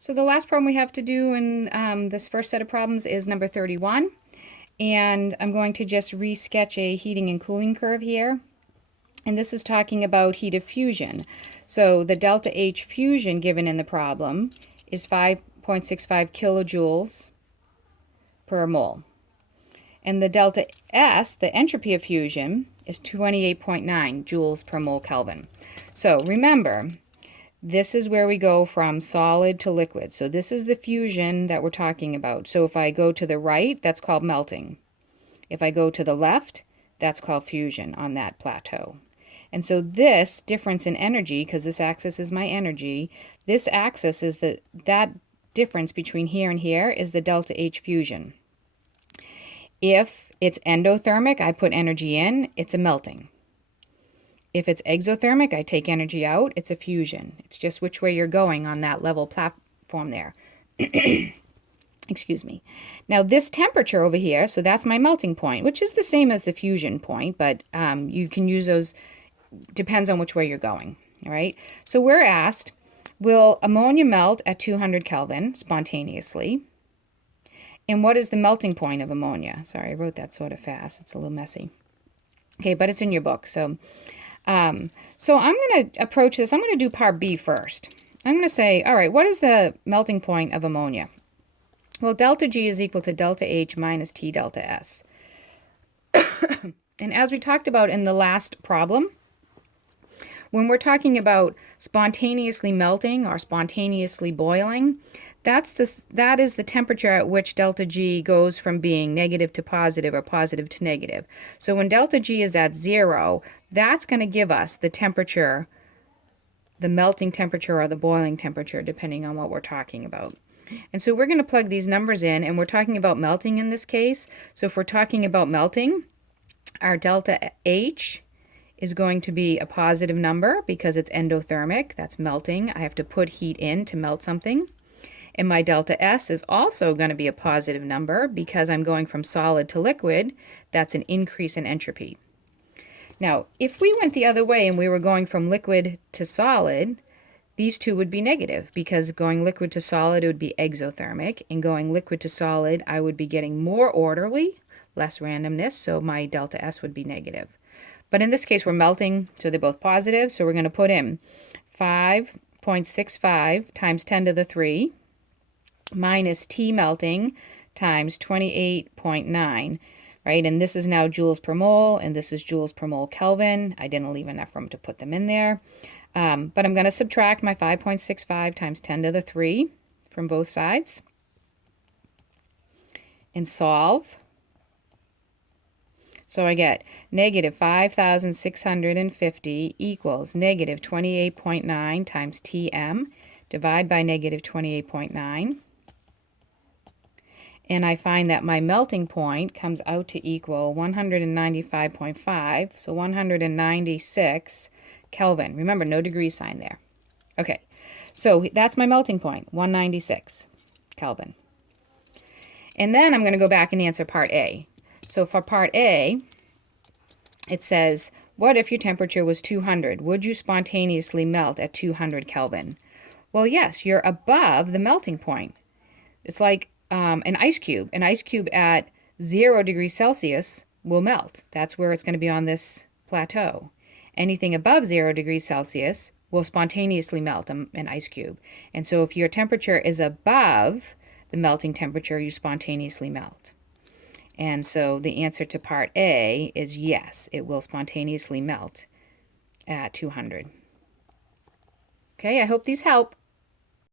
So the last problem we have to do in this first set of problems is number 31. And I'm going to just re-sketch a heating and cooling curve here. And this is talking about heat of fusion. So the delta H fusion given in the problem is 5.65 kilojoules per mole. And the delta S, the entropy of fusion, is 28.9 joules per mole Kelvin. So remember, this is where we go from solid to liquid. So this is the fusion that we're talking about. So if I go to the right, that's called melting. If I go to the left, that's called fusion on that plateau. And so this difference in energy, because this axis is my energy, this axis is that difference between here and here is the delta H fusion. If it's endothermic, I put energy in, it's a melting. If it's exothermic, I take energy out, it's a fusion. It's just which way you're going on that level platform there. Excuse me. Now this temperature over here, so that's my melting point, which is the same as the fusion point, but you can use those, depends on which way you're going, all right? So we're asked, will ammonia melt at 200 Kelvin spontaneously? And what is the melting point of ammonia? Sorry, I wrote that sort of fast. It's a little messy. Okay, but it's in your book, so I'm going to approach this. I'm going to do part B first. I'm going to say, all right, what is the melting point of ammonia? Well, delta G is equal to delta H minus T delta S. And as we talked about in the last problem, when we're talking about spontaneously melting or spontaneously boiling, that is the temperature at which delta G goes from being negative to positive or positive to negative. So when delta G is at 0, that's going to give us the temperature, the melting temperature or the boiling temperature, depending on what we're talking about. And so we're going to plug these numbers in, and we're talking about melting in this case. So if we're talking about melting, our delta H is going to be a positive number because it's endothermic. That's melting. I have to put heat in to melt something. And my delta S is also going to be a positive number because I'm going from solid to liquid. That's an increase in entropy. Now, if we went the other way and we were going from liquid to solid, these two would be negative because going liquid to solid, it would be exothermic. And going liquid to solid, I would be getting more orderly, less randomness, so my delta S would be negative. But in this case, we're melting, so they're both positive. So we're going to put in 5.65 times 10 to the 3 minus T melting times 28.9, right? And this is now joules per mole, and this is joules per mole Kelvin. I didn't leave enough room to put them in there. But I'm going to subtract my 5.65 times 10 to the 3 from both sides and solve. So I get negative 5,650 equals negative 28.9 times Tm. Divide by negative 28.9. And I find that my melting point comes out to equal 195.5, so 196 Kelvin. Remember, no degree sign there. Okay, so that's my melting point, 196 Kelvin. And then I'm going to go back and answer part A. So for part A, it says, what if your temperature was 200? Would you spontaneously melt at 200 Kelvin? Well, yes, you're above the melting point. It's like an ice cube. An ice cube at 0 degrees Celsius will melt. That's where it's going to be on this plateau. Anything above 0 degrees Celsius will spontaneously melt an ice cube. And so if your temperature is above the melting temperature, you spontaneously melt. And so the answer to part A is yes, it will spontaneously melt at 200. Okay, I hope these help.